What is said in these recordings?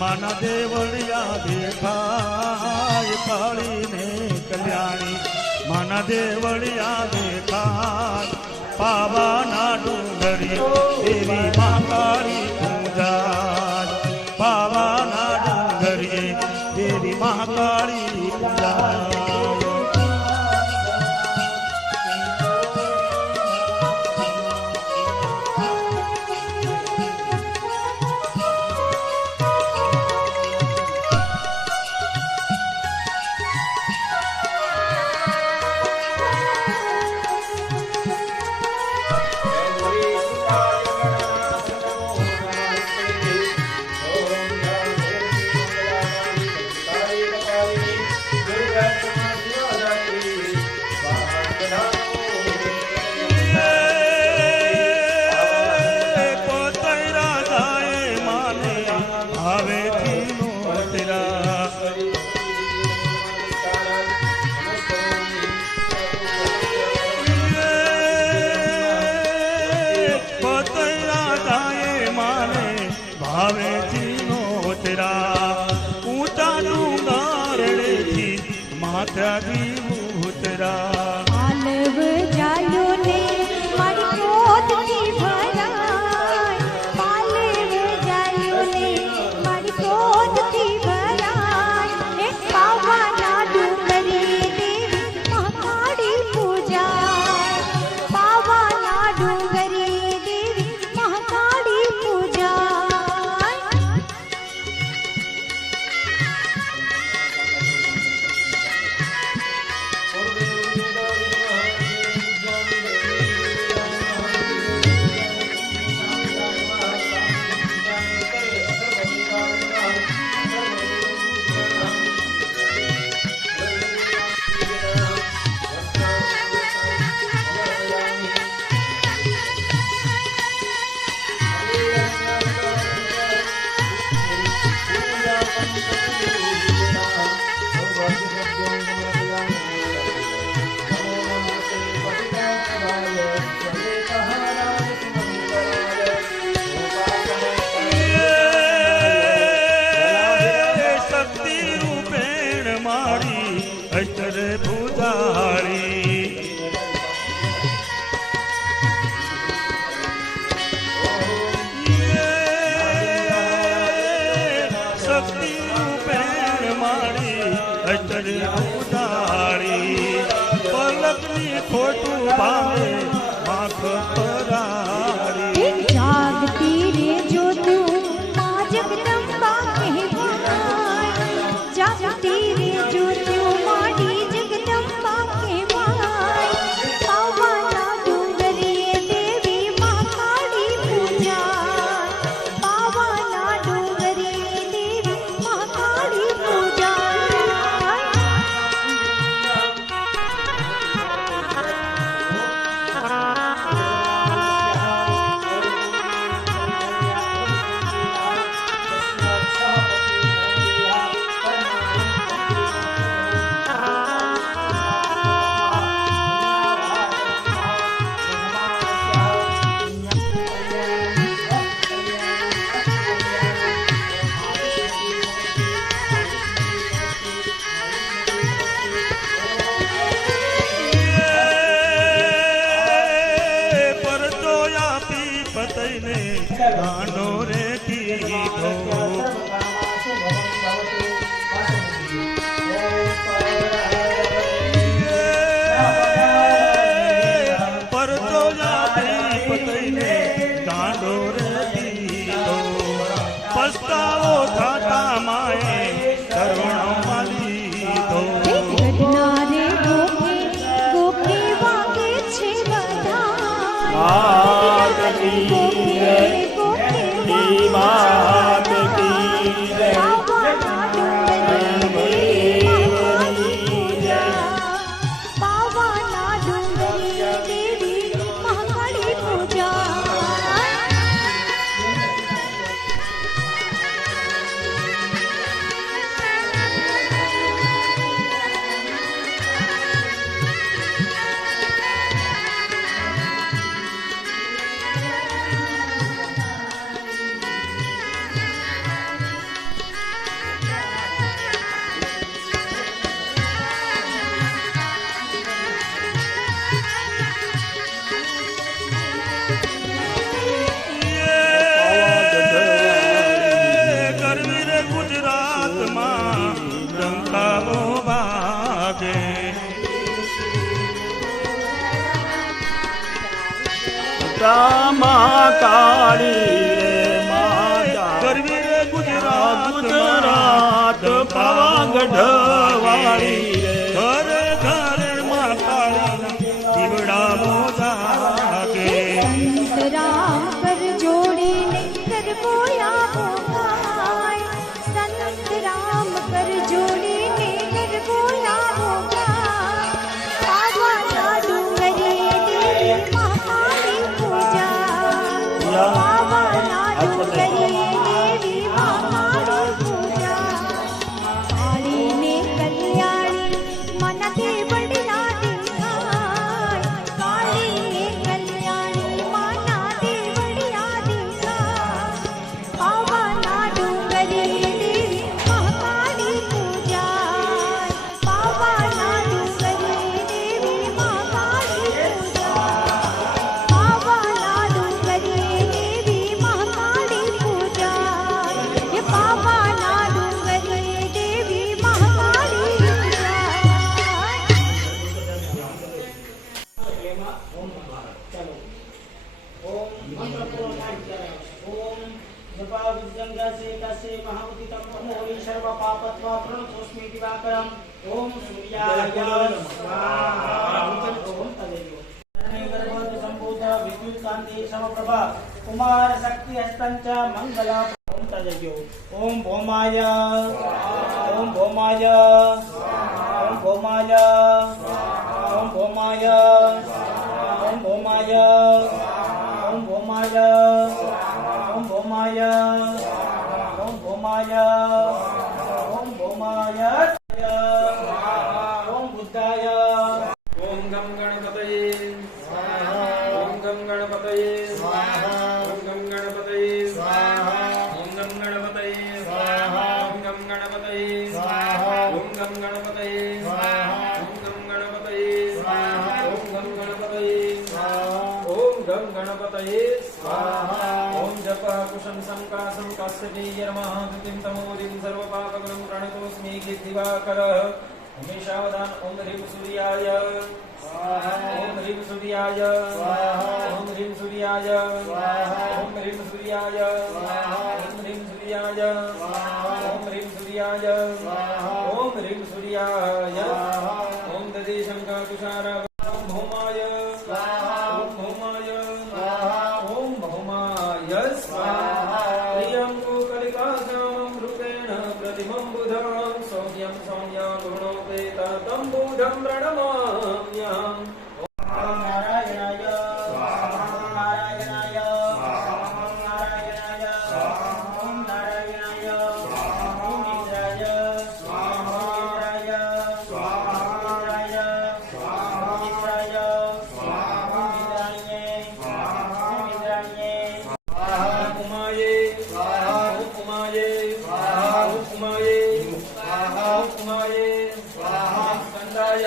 माना देवलिया देखाय काली ने कल्याणी माना देवलिया देखाय पावाना डूंगरी देवी महाकाली पूजा पावाना डूंगरी देवी महाकाली पूजा भावे जीनो तेरा ऊंचा डूंगारड़े थी माथा जीव तेरा आलव जालो ने मारी क्रोध की भराय आलव जालो ने मारी क्रोध की भराय एक पावाना डूंगरी देवी महाकाली पूजा पावाना डूंगरी देवी महाकाली पूजा अष्टर पूजारी शक्ति रूपेण मारी अष्टर पूजारी पलकनी खोटू भावे माख परारी जागती रे जो तू मां जगदंबा कहवाय जागती रे जो तू माडी जगदंबा कहवाय पावाना डूंगरी देवी महाकाली पूजा पावाना डूंगरी देवी महाकाली पूजा પતઈને ગાંડો રે કીધો પરતો જાતી પતઈને ગાંડો રે કીધો પસ્તાવો થાતા માએ કરુણમાં લીધો ઘટના રે ગોખે ગોખે વાગે છે બધા ગોખે ગોખે માત કી જય પાવાના ડુંગરે દેવી પૂજા પાવાના ડુંગરે દેવી મહાકાળી પૂજા ગરવી રે ગુજરાતમાં ડંકાઓ વાગે કાળી રે માતા ગરવી રે ગુજરાતમાં ગુજરાત પાવાગઢ વાળી રે ઘરે ઘરે માતાળી દીવડાઓ જાગે સંતરામ કર જોડીને કરવો યાવો ગાય સંતરામ કર જોડીને કરવો યાવો ગાય પાવાના ડુંગરે દેવી મહાકાળી પૂજા પાવાના ડુંગરે દેવી મહાકાળી પૂજા કાળીને કલ્યાણી મન દેવળના દેખાય કાળીને કલ્યાણી મન દેવળના દેખાય પાવાના ડુંગરે દેવી મહાકાળી પૂજા પાવાના ડુંગરે દેવી મહાકાળી પૂજા પાવાના ડુંગરે દેવી મહાકાળી પૂજા હે પાવાના ડુંગરે દેવી મહાકાળી પૂજા ओम सूर्याय स्वाहा संभूत विद्युत कांति समप्रभा कुमार शक्ति हस्तंच मंगल ओम तजयो ओम भौमाय ओम भौमाय ओम भौमाय ओम भौमाय ओम भौमाय ओम भौमाय ओम भौमाय ओम भौमाय ओम भौमाय ओम बुद्धाय ओम गम गणपतये स्वाहा ओम गम गणपतये स्वाहा ओम गम गणपतये स्वाहा ओम गम गणपतये स्वाहा ओम गम गणपतये स्वाहा ओम गम गणपतये स्वाहा ओम गम गणपतये स्वाहा ओम गम गणपतये स्वाहा ओम गम गणपतये स्वाहा ओम जप कुशं संकासं कास्येयर्मः कृतिं तमोदिं सर्वपापगुणं प्रणतोऽस्मि दिवाकरः हमेशा वदान ओम ह्रीं सूर्याय स्वाहा ओम ह्रीं सूर्याय स्वाहा ओम ह्रीं सूर्याय स्वाहा ओम ह्रीं सूर्याय स्वाहा ओम ह्रीं सूर्याय स्वाहा ओम ह्रीं सूर्याय स्वाहा ओम ह्रीं सूर्याय स्वाहा ओम दधि शंकर तुषार ओम भौमाय स्वाहा ओम भौमाय स्वाहा ओम भौमाय स्वाहा प्रियं कलिकाशं रूपेण प्रतिमं बुधं सौम्यं सौम्या गुणोपेता तं बुधं प्रणमाम्यहम् ओम नारायणाय स्वाहा नारायणाय स्वाहा नारायणाय ओम नारायणाय स्वाहा ओम इंद्राय स्वाहा इंद्राय स्वाहा इंद्राय स्वाहा इंद्राय स्वाहा इंद्राय स्वाहा इंद्राय स्वाहा उमाये स्वाहा उमाये स्वाहा उमाये स्वाहा उमाये स्वाहा स्कंदाय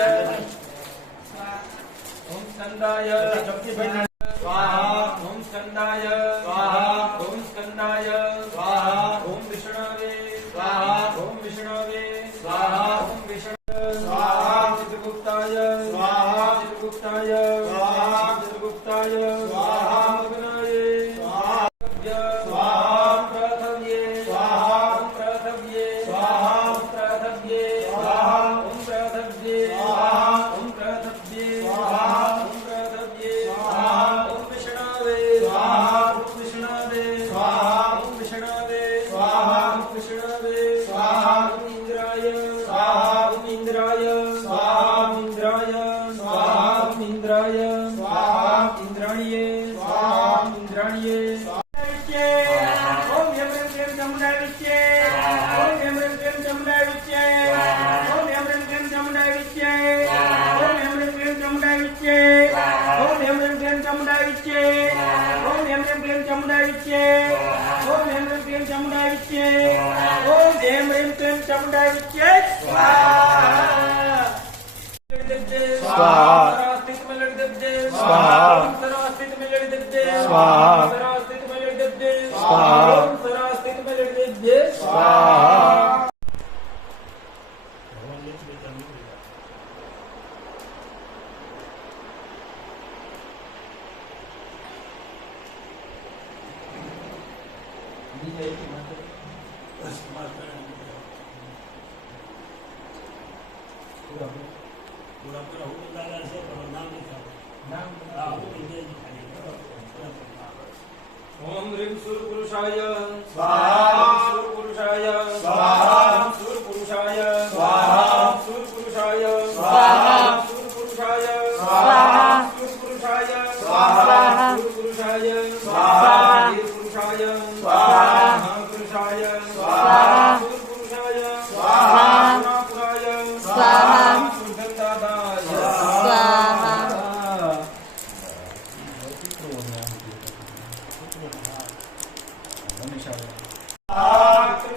स्कंदाय स्वाहा ओम स्कंदाय स्वाहा ओम विष्णवे स्वाहा ओम विष्णवे स्वाहा ओम विष्णु स्वाहा चित्रगुप्ताय स्वाहा चित्रगुप्ताय स्वाहा चित्रगुप्ताय स्वाहा मग्नाय स्वाहा स्वाहा प्रथव्ये स्वाहा प्रथव्ये स्वाहा प्रथव्ये स्वाहा ओम प्रथव्ये स्वाहा ओम प्रथव्ये स्वाहा ओम प्रथव्ये स्वाहा ओम विष्णवे स्वाहा ओम विष्णवे स्वाहा ओम विष्णवे स्वाहा ओम विष्णवे स्वाहा ओम इंद्राय स्वाहा ओम इंद्राय स्वाहा ओम इंद्राय स्वाहा ओम इंद्राय स्वाहा इंद्राण्ये स्वाहा इंद्राण्ये ओम यम ह्रीं क्लीं चामुण्डाय विच्चे ओम यम ह्रीं क्लीं चामुण्डाय विच्चे ओम यम ह्रीं क्लीं चामुण्डाय विच्चे ओम यम ह्रीं क्लीं चामुण्डाय विच्चे ओम यम ह्रीं क्लीं चामुण्डाय विच्चे ओम यम ह्रीं क्लीं चामुण्डाय विच्चे ओम यम ह्रीं क्लीं चामुण्डाय विच्चे ओम यम ह्रीं क्लीं चामुण्डाय विच्चे स्वाहा स्वाहा सरास्तित में लड़ दे दे स्वाहा सरास्तित में लड़ दे दे स्वाहा सरास्तित में लड़ दे दे स्वाहा ओम ह्रीं सूर्य पुरुषाय स्वाहा सूर्य पुरुषाय स्वाहा सूर्य पुरुषाय स्वाहा सूर्य पुरुषाय स्वाहा सूर्य पुरुषाय स्वाहा सूर्य पुरुषाय स्वाहा सूर्य पुरुषाय स्वाहा वीर पुरुषाय स्वाहा महापुरुषाय स्वाहा सूर्य पुरुषाय स्वाहा गुणापुराय स्वाहा सुगंधादाय स्वाहा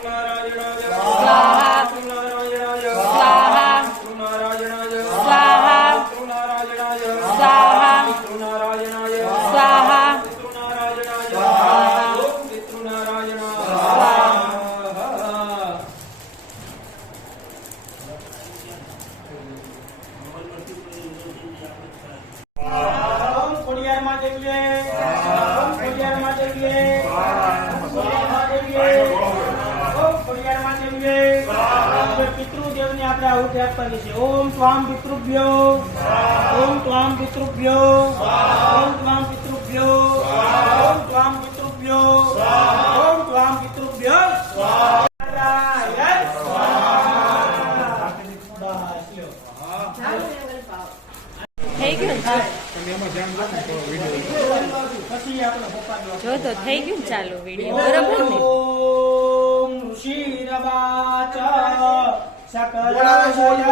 नारायणाय स्वाहा नारायणाय स्वाहा नारायणाय स्वाहा नारायणाय स्वाहा नारायणाय स्वाहा नारायणाय स्वाहा ओम पितृनारायणाय स्वाहा ओम खोडियार मां देवीए ओम खोडियार मां देवीए ओम खोडियार मां देवीए ओम खोडियार मां देवीए પિતૃદેવને આપણે આહુતિ આપવાની છે ઓમ ત્વામ પિતૃભ્યો ઓમ ત્વામ પિતૃભ્યો ઓમ ત્વામ પિતૃભ્યો ઓમ ત્વામ પિતૃભ્યો ઓમ ત્વામ પિતૃભ્યો નારાયણ થઈ ગયું ને? પછી આપણે ભોપાલ જો તો થઈ ગયું ને ચાલુ વિડીયો બરાબર ને ઓમ ઋષિરવાચ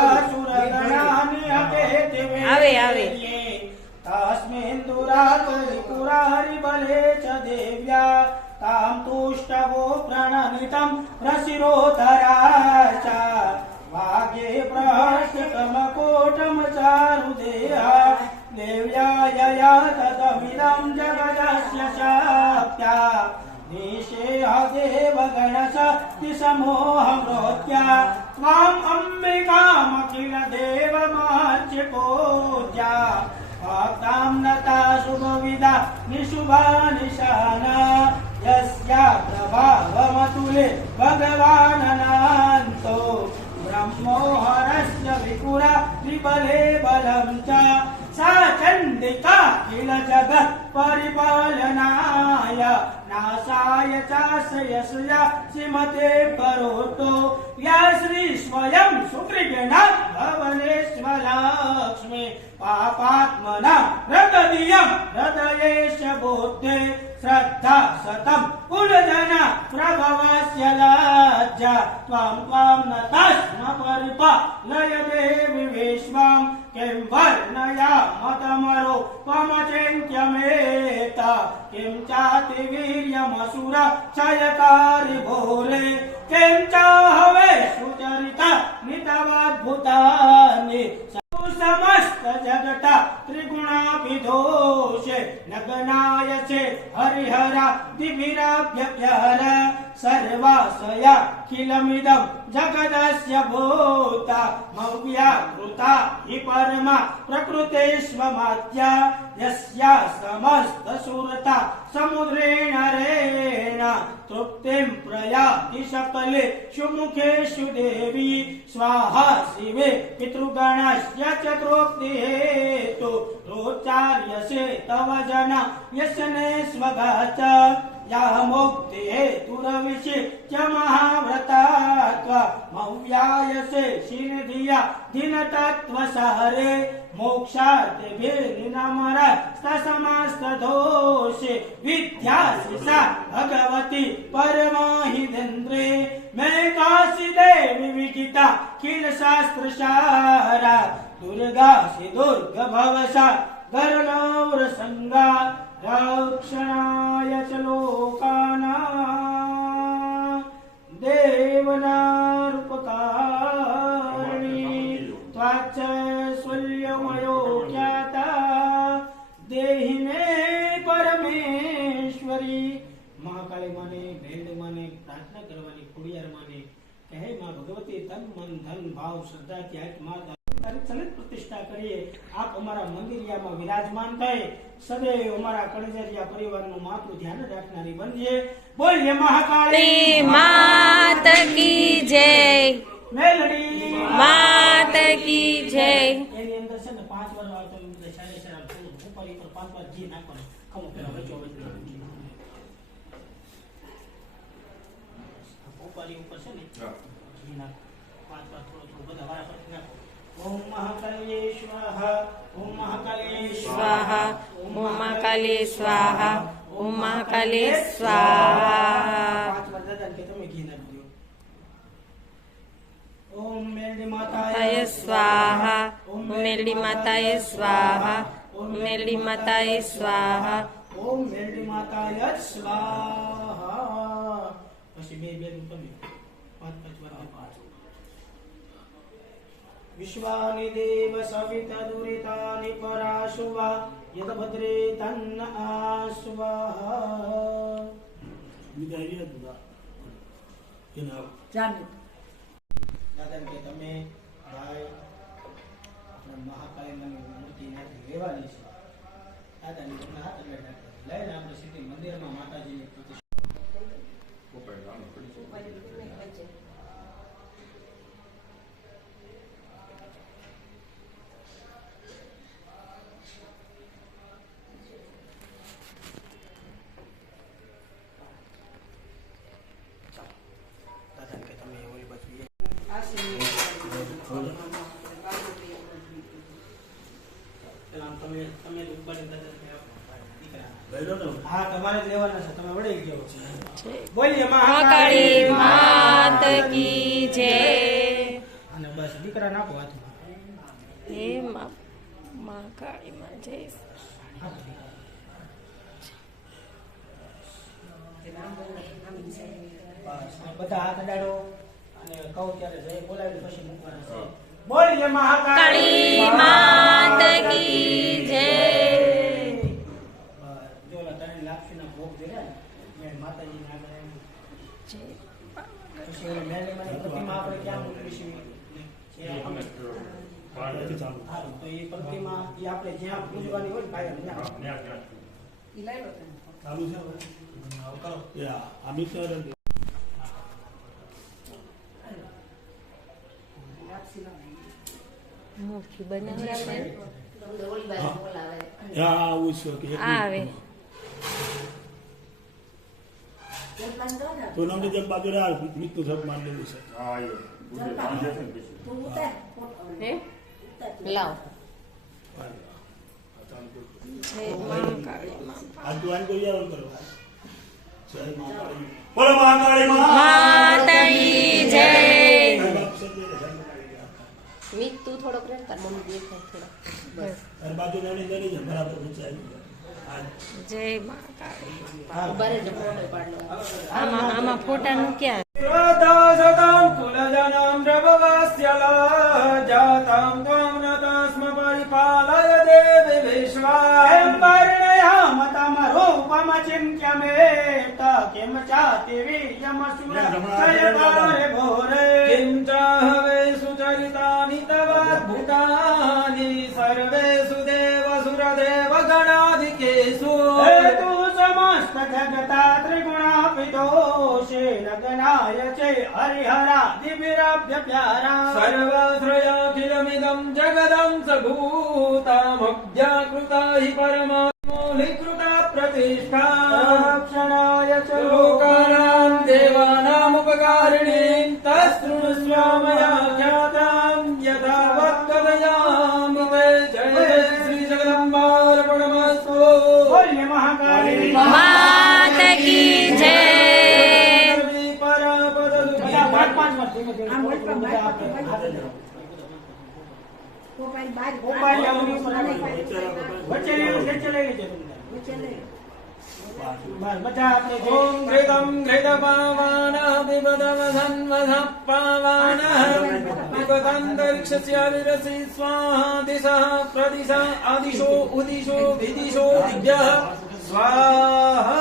सकलशयासुरगणानि अपेते आवे। तस्मिन् दुरातरिपुरारिबले च देव्या तां तुष्टवो प्रणमितं प्रशिरोधराश्च वागे प्रहस्तकमकोटमचारुदेहा देव्या यया तदमिदं जगदस्य शक्त्या निषेह देवगणशक्ति समोहमृत्या त्वाम् अम्बिकामखिल देवमार्च्य पूज्या भक्तां नता शुभविदा निशुभा निशाना यस्या प्रभावमतुले भगवाननान्तो ब्रह्मोहरस्य विपुरा विबले बलं च सा चण्डिका किल जगत् परिपालनाय नासाय चास्य यशया श्रीमते करोतु या श्री स्वयं सुकृगणा भवनेश्वलक्ष्मी पापात्मना हृदयं हृदयेश बुद्धे श्रद्धा सतं कुलजना प्रभवस्य लज्जा त्वां नतस्म परिपालय देवि विश्वं किं वर्णयामतमरो त्वमचिन्त्यमेता किं चाति वीर्यमसुर क्षयकारि भोरे किं चाहवे सुचरिता नितवाद्भुतानि સમસ્ત જગતા ત્રિગુણાભિધોષે નગનાય છે હરિહરા દિવિરાભ્યર સર્વાસયા ખિલમિદં જગદસ્ય ભૂતા મવ્યાકૃતા હિ પરમા પ્રકૃતેષ્વમાત્યા યસ્યા સમસ્ત સુરતા સમુદ્રેણ રેણ તૃપ્તિમ પ્રયાતિ શકલે સુમુખેષુ દેવી સ્વાહા શિવે પિતૃગણસ્ય ચતુર્થી હેતુ રોચાર્યસે તવ જન વ્યસને સ્વગત યા મુક્તિ હેતુરવિષે ચ મહાવ્રતા મવ્યાયસે શિનધિયા દિન તત્વ સહરે મોક્ષાર્થે ભેનિનમરા સમસ્ત દોષે વિદ્યાશિષા ભગવતી પરમાહિદેન્દ્રે મેં કાશી દેવી વિગીતા ખિલ શાસ્ત્ર સારા દુર્ગા સે દુર્ગ ભવસા ગરનૌર સંગા રક્ષણાય ચ લોકાના દેવનારૂપકારિણી ત્વાચ સ્વલ્યમયો ખ્યાતા દેહી મે પરમેશ્વરી મહાકાળી માને ભેંડ માને પ્રાર્થના કરવાની ખોડિયાર માને કહે માં ભગવતી તન મન ધન ભાવ શ્રદ્ધાથી આજ માતા તારી ચલિત પ્રતિષ્ઠા કરીએ આપ અમારા મંદિરિયામાં વિરાજમાન થાય સદૈવ અમારા કણજરિયા પરિવારનું માતૃ ધ્યાન રાખનારી બનજે બોલીએ મહાકાળી માત કી જય મેલડી માત કી જય એની અંદર છે ને 5 વાર આવતો બધા સારે સારા ઉપર ઉપર 5 વાર ઘી નાખવાનું ખમો પેલા વચ્ચો વચ્ચે ઉપરી ઉપર છે ને ઘી નાખ 5 વાર થોડું થોડું બધા વારા પરથી નાખો ઓમ મહાકાળી સ્વાહા ઓમ મહાકાળી સ્વાહા ઓમ મહાકાલી સ્વાહા ઓમ મહાકાલી સ્વાહા 5 વાર દાદા કે તમે ઘી નાખજો ઓમ મેલડી માતાય માતાય સ્વાહા ઓમ મેલડી માતાય સ્વાહા ઓમ મેલડી માતાય સ્વાહા ઓમ મેલડી માતાય સ્વાહા પછી બે બે નું તમે 5 વાર વિશ્વાનિ દેવ સવિતા દુરિતાનિ પરાશુવા યદ ભદ્રે તન્ન આસ્વાહા વિદાય દુદા કેના દાદા કે તમે ભાઈ આપણા મહાકાળીની મૂર્તિ નાખી લેવાની છે દાદાની તમને હાથ લઈને લઈને આપણે સીધી મંદિરમાં માતાજીની પ્રતિષ્ઠા દાદા કે તમે ઓલી બાજુ તમે ઉપર હા તમારે જ લેવાના છે તમે વળી ગયો છે બોલીએ મહાકાળી માત કી જય અને બસ દીકરા નાખો હાથમાં હે મહાકાળી માં જય બસ બધા હાથ અડાડો અને કહું ત્યારે જય બોલાવી પછી મૂકવાના છે બોલીએ મહાકાળી માત કી જય જોલા તને લાપસીના ભોગ જોયા ને માતાજી ના આગળ પછી ઓલી મેલી મને પ્રતિમા આપણે ક્યાં મૂકવી છે સારું તો એ પ્રતિમા એ આપણે જ્યાં પૂજવાની હોય ને કાયમ ચાલુ છે આમી સર મુખી બનાવડાવે આવું છે કે આવે તો નામ જબ બાજુ રે મિત્તુ સબ માન લેવું છે હે લાવ જય મહાકાળી માં આ તું આન કોઈ આવ કરો જય મહાકાળી બોલો મહાકાળી માતાજી જય માં મીઠું થોડોક રહે તાર મમ્મી દેખાય થોડો બસ આ બાજુ નાની નાની છે બરાબર ઊંચાઈ જય મહાકાળી આમાં ફોટાનું ક્યાં श्रद्धासतां कुलजनं द्रववस्य जातं त्वं न तस्म ત્વમ ચિંત્યમે કેમ ચાતિવી યમસુર સયકારે ભોરે किं चाहवे सुचरितानि तव भूतानि सर्वेषु देवसुरदेव गणाधिकेषु हेतु समस्त जगता त्रिगुणापितोषेण गणाय चे हरिहरादिभिरभ्य प्यारा सर्वत्रयाखिलमिदं जगदं सभूतमव्याकृता हि परमात्मोऽलिकृता प्रतिष्ठा रक्षणाय च लोकानां देवानामुपकारिणीं तच्छृणुष्व मया ख्यातां यथावत् कथयामि ते। जय जय श्री जगदम्बार्पणमस्तु। बोलिए महाकाली मात की जय। બધા પાંચ પાંચ વાર ધીમે ધીમે બધા આપણે મોબાઈલ આવની ઉપર વચ્ચે લઈ લેજે તમને બસ બધા આપણે ॐ घृतं घृतपावान पिबदम धन्वधः पावान पिबदन्तरिक्षस्य विरसि स्वाहा दिशः प्रदिशः आदिशो उदिशो विदिशो दिव्यः स्वाहा।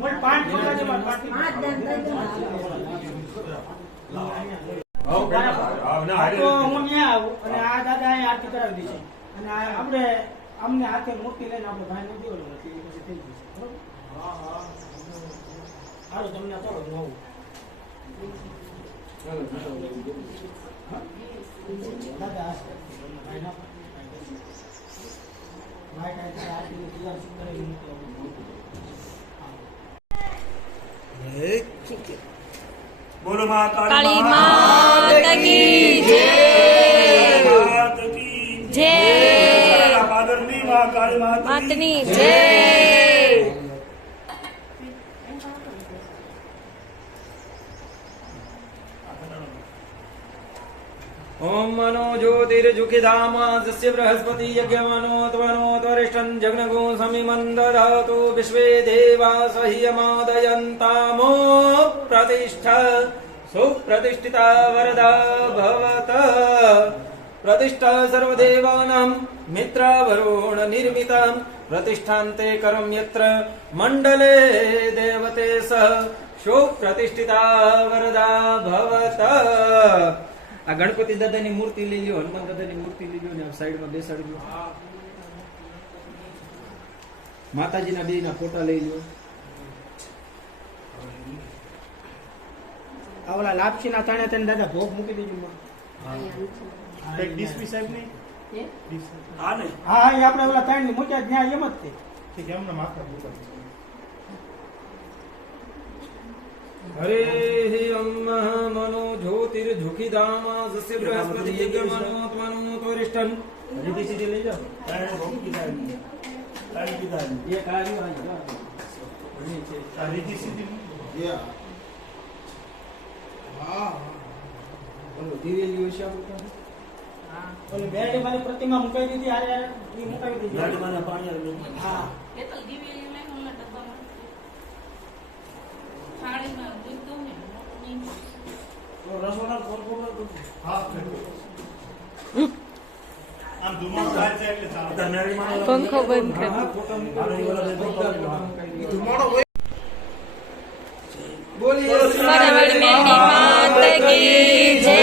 મોટ પાંચ બોલવા છે પાંચ તો હું ન્યા આવું અને આ દાદા અહીં આરતી કરાવી દેશે અને આપણે અમને હાથે મૂર્તિ લઈને આપણે ભાઈ ને દેવાનું નથી એ પછી થઈ જશે બરોબર હાલો તમને ચાલો નવું દાદા ભાઈ ના ભાઈ કાંઈ આરતી તૈયાર કરેલી મૂકી બોલો માં કાળી માત કી જય। માત કી જય। સારા પાદરની માં કાળી માતની જય। ॐ मनो ज्योतिर्जुखिधामास्य बृहस्पति यज्ञमनो त्वनो त्वरिष्ठं जग्नगो समिमं दधातु विश्वे देवा सह्यमादयन्तामो प्रतिष्ठ सुप्रतिष्ठिता वरदा भवत प्रतिष्ठा सर्वदेवानां मित्रावरुण निर्मितं प्रतिष्ठान्ते करं यत्र मण्डले देवते सह सुप्रतिष्ठिता वरदा भवत। આ ગણપતિ દાદાની મૂર્તિ લઈ લ્યો, હનુમાન દાદાની મૂર્તિ લઈ લ્યો ને આ સાઈડમાં બેસાડજો. માતાજીના બેયના ફોટા લઈ લ્યો. આ ઓલા લાપસીના તાણે તેને દાદા ભોગ મૂકી દેજો ડીસપી સાહેબ ને હા ને હા એ આપણે ઓલા તાણે મૂક્યા ત્યાં એમ જ તે ઠીક એમને માથા મૂકો. હરે મનો જ્યોતિર્જુખિધામાસ્ય બૃહસ્પતિ યજ્ઞમનો ત્વનો ત્વરિષ્ઠં. હજી સીધી લઈ જાઓ. તાણે ભોગ કીધા એમને. તાણે કીધા એમને. એ કાર્યો આ રીતિ સીધી ધીરે લ્યો છે આપણું કામ. ઓલી બેરડી મારી પ્રતિમા મુકાઈ દીધી હારે હારે ઈ મુકાવી દીધી ગાડીમાંના પાણી આવે. હા તો રસોડા કોણ કોણ હા આમ ધુમાડો થાય છે એટલે ચાલે. ધનાડીમાંનો પંખો બંધ કર। બોલીએ સરવણ મેલી માત કી જય।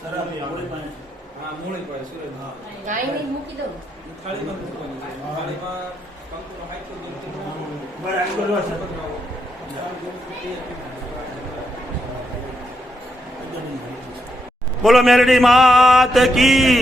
સરાબી આપણે પાસે હા મૂળી પર સુરેશ. હા ગાયને મૂકી દો. થાળીમાં મૂકવાની છે. થાળીમાં કંકુનો હાઈકો દૂધ બરાબર બોલો છે. બોલો મેરડી માત કી